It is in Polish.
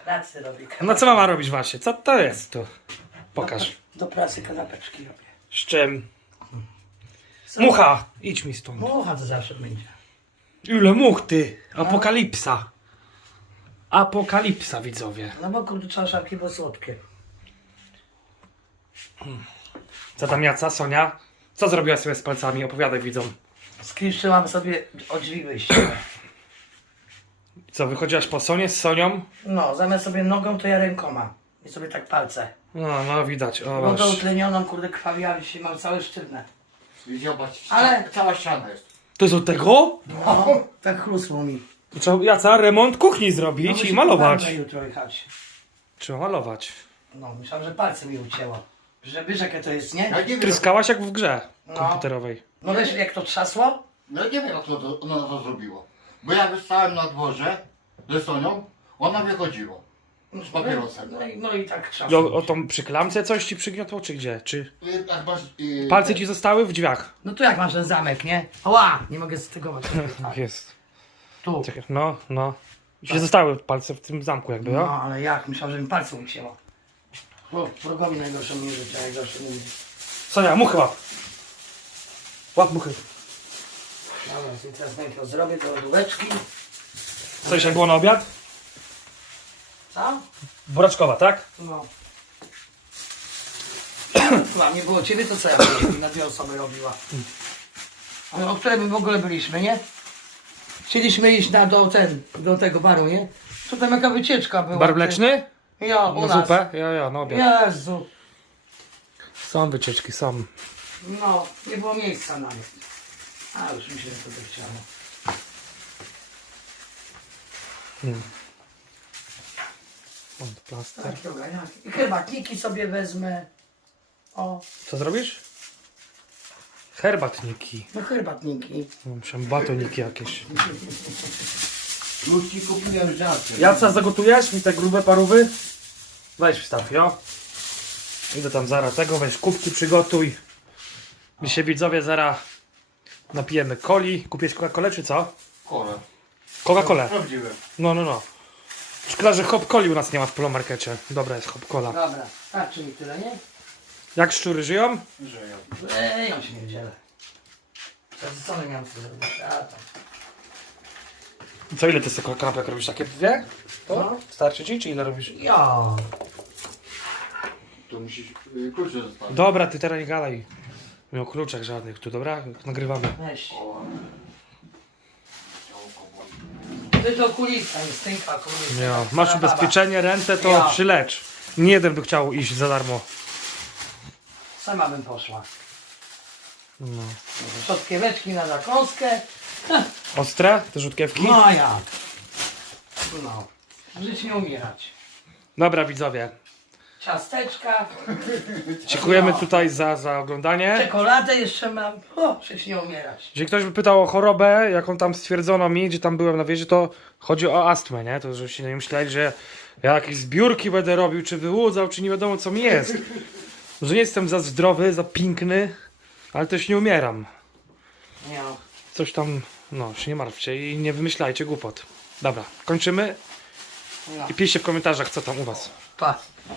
Pracy robię. No co mama robić właśnie? Co to jest tu? Pokaż. Do pracy kanapeczki robię. Z czym? Mucha! Idź mi stąd. Mucha to zawsze będzie. Ile much ty? Apokalipsa. Apokalipsa, widzowie. No bo kurde czaszarki były słodkie. Co tam Jaca, Sonia? Co zrobiła sobie z palcami? Opowiadaj widzom. Skrzyszczyłam sobie o drzwi wyjścia. Co, wychodziłaś po Sonie z Sonią? No, zamiast sobie nogą, to ja rękoma. I sobie tak palce. No widać. O, Nogą masz. utlenioną, kurde krwawiła, się mam całe sztywne. Zobacz, Ale- cała ściana jest. To jest od tego? No, tak chrusło mi. Trzeba, Jaca, remont kuchni No, zrobić i musi malować. wanna jutro jechać. Trzeba malować. No, myślałem, że palce mi ucięło. Że wiesz jakie to jest, nie? Ja nie wiem, Tryskałaś jak w grze No. komputerowej. No wiesz jak to trzasło? no nie wiem jak ona to zrobiło. Bo ja wystałem na dworze ze Sonią, ona wychodziła. Z papierosem. No i tak trzasło. O tą przy klamce coś ci przygniotło, czy gdzie? Czy Jak masz, palce ci zostały w drzwiach? No tu jak masz ten zamek, nie? Ała! Nie mogę stygować. Tak jest. Tu. Czekaj, no. Się zostały palce w tym zamku jakby, no? No ale jak? Myślałem, że mi palce ucięło. O, wrogowi najgorsze mnie życia, najgorsze mnie. Sonia, muchy łap. Łap muchy. Dobra, więc teraz najpierw zrobię te lodóweczki. Co dzisiaj było na obiad? Co? Buraczkowa, tak? No. Chyba nie było ciebie, to co ja bym na dwie osoby robiła. Ale o której my w ogóle byliśmy, nie? Chcieliśmy iść do tego baru, nie? Co tam jaka wycieczka była? Bar mleczny? Ja, u Na nas. zupę? Ja, na obiad. Jezu. Są wycieczki, są. No, nie było miejsca nawet. A, już mi się to chciało. Plaster. Tak, dobra, jak. I herbatniki sobie wezmę. O, Co zrobisz? Herbatniki. no herbatniki. Muszę batoniki jakieś. już ci kupiłem żarcie. Jaca, zagotujesz mi te grube parówy? Weź wstaw, jo. Idę tam zaraz tego, weź kubki przygotuj. My się widzowie zaraz napijemy coli. Kupiłeś Coca-Colę czy co? Kole. Coca-Colę. Prawdziwe. No. Szkoda, że hop coli u nas nie ma w polomarkecie. Dobra jest hop cola. Dobra, starczy mi tyle, nie? Jak szczury żyją? Że ja. Ja się nie dzielę. Co nie miałem co zrobić? A tam. Co ile ty sobie kanapek robisz? Takie dwie? No. Starczy ci czy ile robisz? Ja. To musisz klucze zostawić. Dobra, ty teraz nie gadaj. Nie o kluczach żadnych tu, dobra? Nagrywamy. Weź. O. Ty to kulista, jest tynka kulista. Ja. Masz ubezpieczenie, rentę, to Ja. przylecz. Nie jeden by chciał iść za darmo. Sama bym poszła. No. Szotkieweczki na zakąskę. Ostre? Te rzutkiewki? No a jak? No. Żyć nie umierać. Dobra widzowie. Ciasteczka. Dziękujemy tutaj za oglądanie. Czekoladę jeszcze mam. O, żyć nie umierać. Jeżeli ktoś by pytał o chorobę, jaką tam stwierdzono mi, gdzie tam byłem na wieży, to chodzi o astmę, nie? To żebyście nie myśleli, że ja jakieś zbiórki będę robił, czy wyłudzał, czy nie wiadomo co mi jest. Że nie jestem za zdrowy, za piękny, ale też nie umieram. Nie. Coś tam, no, się nie martwcie i nie wymyślajcie głupot. Dobra, kończymy No. i piszcie w komentarzach, co tam u was. Pa.